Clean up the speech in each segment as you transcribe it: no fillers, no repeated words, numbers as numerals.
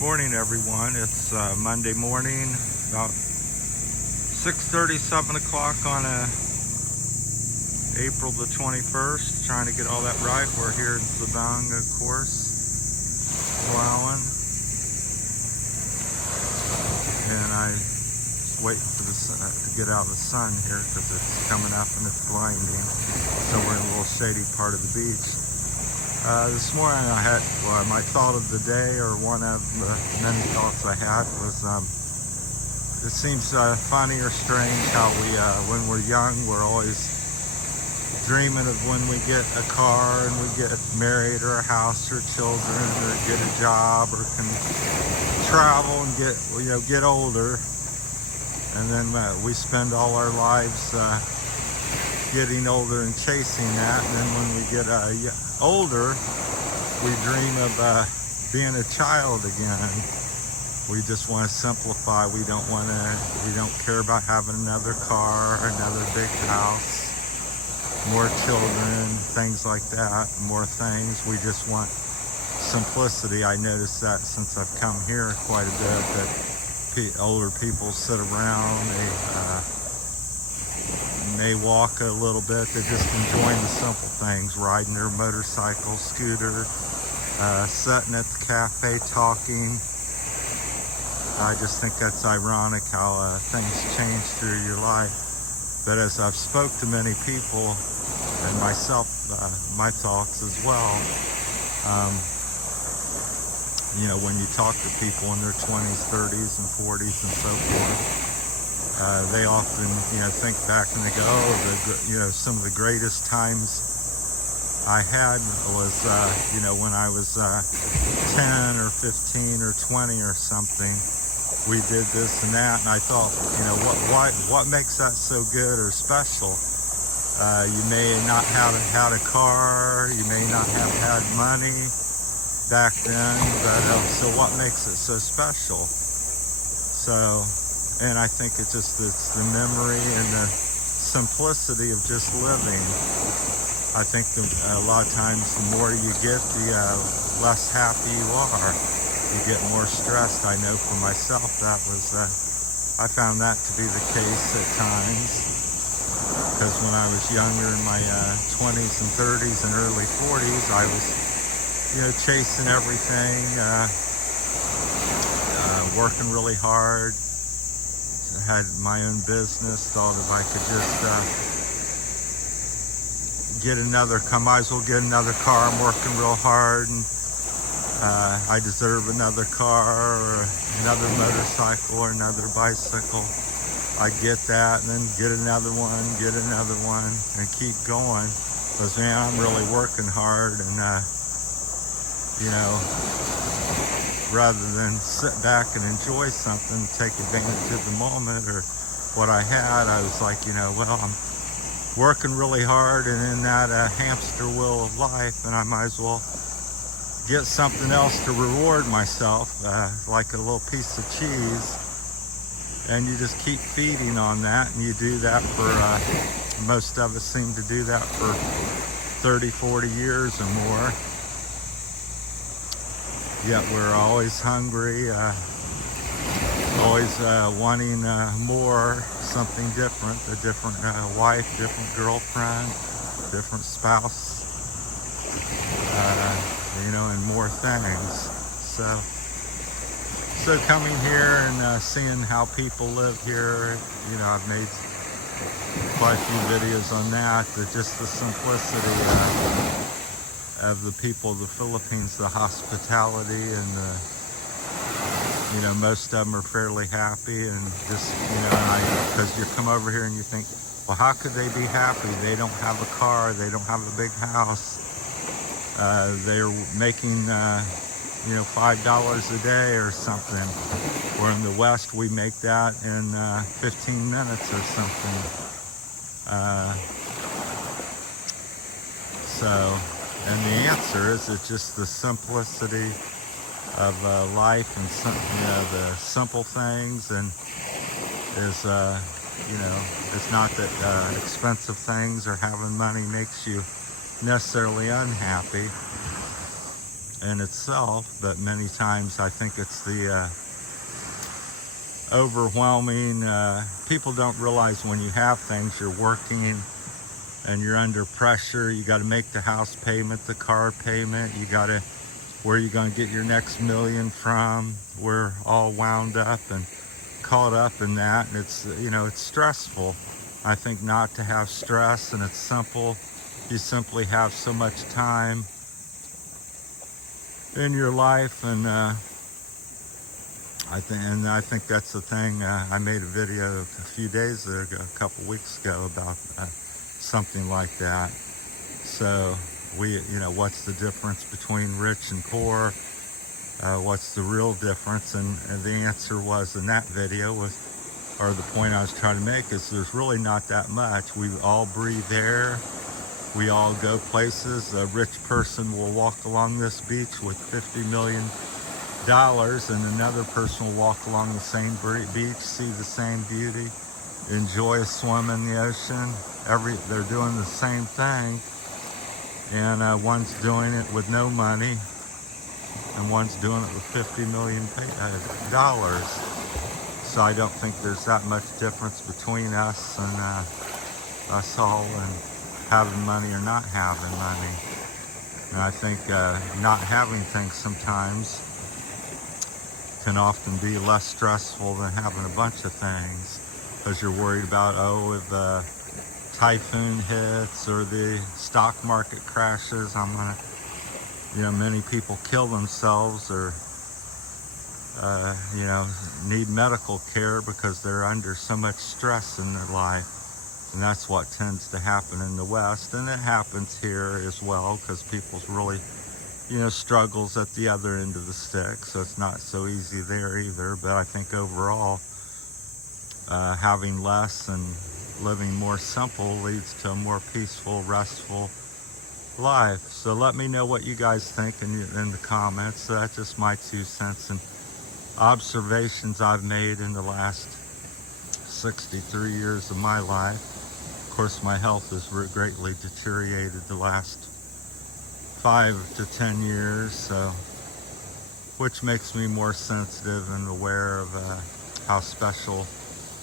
Morning, everyone. It's Monday morning, about 6:30, 7 o'clock on April the 21st. Trying to get all that right. We're here in Sabang, of course, Palawan, and I just waiting for the sun to get out of the sun here because it's coming up and it's blinding. So we're in a little shady part of the beach. This morning I had, my thought of the day, or one of the many thoughts I had, was it seems funny or strange how when we're young, we're always dreaming of when we get a car and we get married or a house or children or get a job or can travel and get older. And then we spend all our lives getting older and chasing that. And then when we get older, we dream of being a child again. We just want to simplify. We don't care about having another car, another big house, more children, things like that, more things. We just want simplicity. I noticed that since I've come here quite a bit, that older people sit around, they walk a little bit, they're just enjoying the simple things, riding their motorcycle, scooter, sitting at the cafe talking. I just think that's ironic how things change through your life. But as I've spoke to many people, and myself, my thoughts as well, when you talk to people in their 20s, 30s, and 40s and so forth, they often, think back and they go, oh, some of the greatest times I had was, when I was 10 or 15 or 20 or something. We did this and that, and I thought, what makes that so good or special? You may not have had a car, you may not have had money back then, but so what makes it so special? And I think it's the memory and the simplicity of just living. I think a lot of times the more you get, the less happy you are. You get more stressed. I know for myself I found that to be the case at times. Because when I was younger, in my 20s and 30s and early 40s, I was, chasing everything, working really hard. I had my own business, thought if I could just might as well get another car. I'm working real hard, and I deserve another car or another motorcycle or another bicycle. I get that, and then get another one, and keep going. Because, man, I'm really working hard, and, rather than sit back and enjoy something, take advantage of the moment or what I had, I was like, I'm working really hard and in that hamster wheel of life, and I might as well get something else to reward myself, like a little piece of cheese. And you just keep feeding on that, and you do that for, most of us seem to do that for 30, 40 years or more. Yet we're always hungry, always wanting more, something different, a different wife, different girlfriend, different spouse, and more things. So coming here and seeing how people live here, I've made quite a few videos on that, just the simplicity of the people of the Philippines, the hospitality, and most of them are fairly happy, and just, because you come over here and you think, well, how could they be happy? They don't have a car, they don't have a big house, they're making, $5 a day or something, where in the West we make that in 15 minutes or something. And the answer is, it's just the simplicity of life, and the simple things, and is it's not that expensive things or having money makes you necessarily unhappy. in itself, but many times I think it's the overwhelming, people don't realize when you have things, you're working and you're under pressure. You got to make the house payment, the car payment, you got to, where are you going to get your next million from? We're all wound up and caught up in that, and it's, you know, it's stressful. I think not to have stress, and it's simple. You simply have so much time in your life, and I think that's the thing. I made a video a few days ago, a couple weeks ago, about something like that. So you know, what's the difference between rich and poor? What's the real difference? And the answer was, in that video, or the point I was trying to make, is there's really not that much. We all breathe air. We all go places. A rich person will walk along this beach with $50 million, and another person will walk along the same beach, see the same beauty, enjoy a swim in the ocean. They're doing the same thing, and one's doing it with no money, and one's doing it with $50 million. So I don't think there's that much difference between us and us all, and having money or not having money. And I think not having things sometimes can often be less stressful than having a bunch of things, because you're worried about, oh, if a typhoon hits or the stock market crashes, I'm gonna, you know, many people kill themselves, or you know, need medical care because they're under so much stress in their life. And that's what tends to happen in the West, and it happens here as well, because people's really, you know, struggles at the other end of the stick, so it's not so easy there either. But I think overall, having less and living more simple leads to a more peaceful, restful life. So let me know what you guys think in the comments. So that's just my 2 cents and observations I've made in the last 63 years of my life. Of course, my health has greatly deteriorated the last 5 to 10 years, so, which makes me more sensitive and aware of how special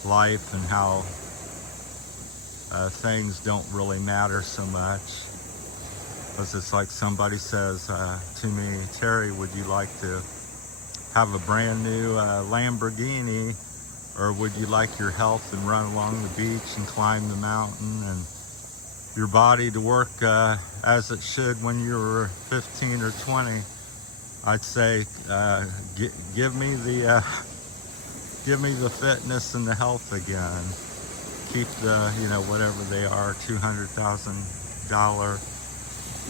life and how things don't really matter so much. Because it's like somebody says to me, Terry, would you like to have a brand new Lamborghini, or would you like your health and run along the beach and climb the mountain and your body to work as it should when you were 15 or 20? I'd say give me the fitness and the health again. Keep the, you know, whatever they are, $200,000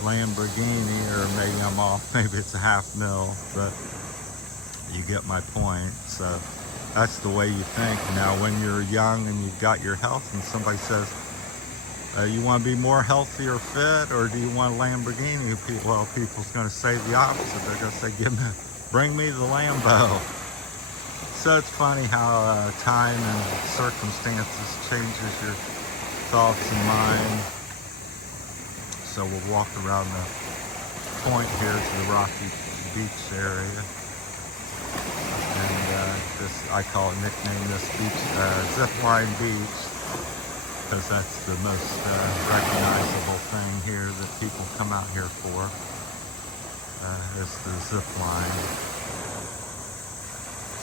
Lamborghini, or maybe I'm off, maybe it's $500,000, but you get my point. So that's the way you think. Now, when you're young and you've got your health, and somebody says, you want to be more healthy or fit, or do you want a Lamborghini? Well, people's going to say the opposite. They're going to say, bring me the Lambo. So it's funny how time and circumstances changes your thoughts and mind. So we'll walk around the point here to the Rocky Beach area. And I nickname this beach Zip Line Beach, because that's the most recognizable thing here that people come out here for, is the zip line.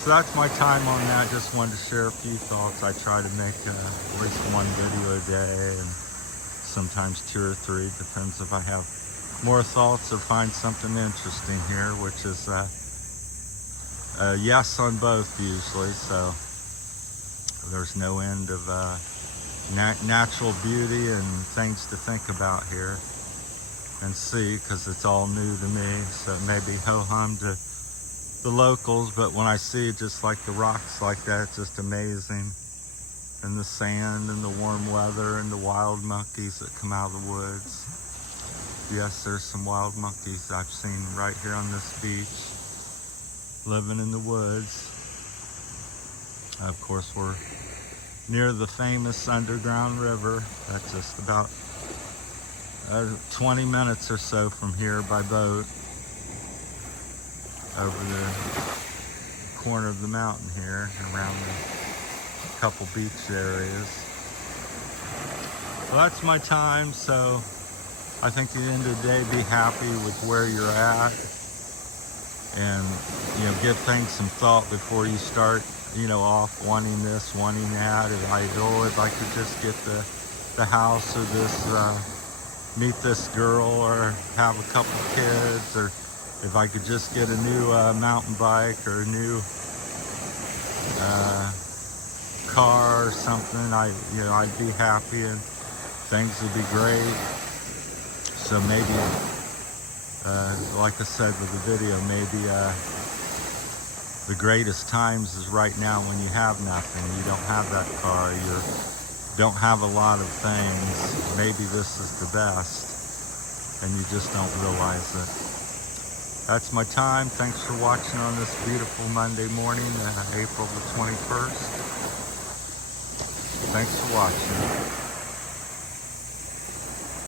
So that's my time on that. Just wanted to share a few thoughts. I try to make at least 1 video a day, and sometimes 2 or 3, depends if I have more thoughts or find something interesting here, which is yes on both usually. So there's no end of natural beauty and things to think about here and see, because it's all new to me. So maybe ho-hum to the locals, but when I see just like the rocks like that, it's just amazing. And the sand and the warm weather and the wild monkeys that come out of the woods. Yes, there's some wild monkeys I've seen right here on this beach, living in the woods. Of course, we're near the famous underground river. That's just about 20 minutes or so from here by boat. over the corner of the mountain here, around the couple beach areas. Well, that's my time, so I think at the end of the day, be happy with where you're at, and give things some thought before you start off wanting this, wanting that. If I could just get the house, or this meet this girl, or have a couple kids, or if I could just get a new mountain bike, or a new car or something, I'd be happy and things would be great. So maybe, like I said with the video, maybe the greatest times is right now when you have nothing. You don't have that car, you don't have a lot of things. Maybe this is the best, and you just don't realize it. That's my time. Thanks for watching on this beautiful Monday morning, April the 21st. Thanks for watching.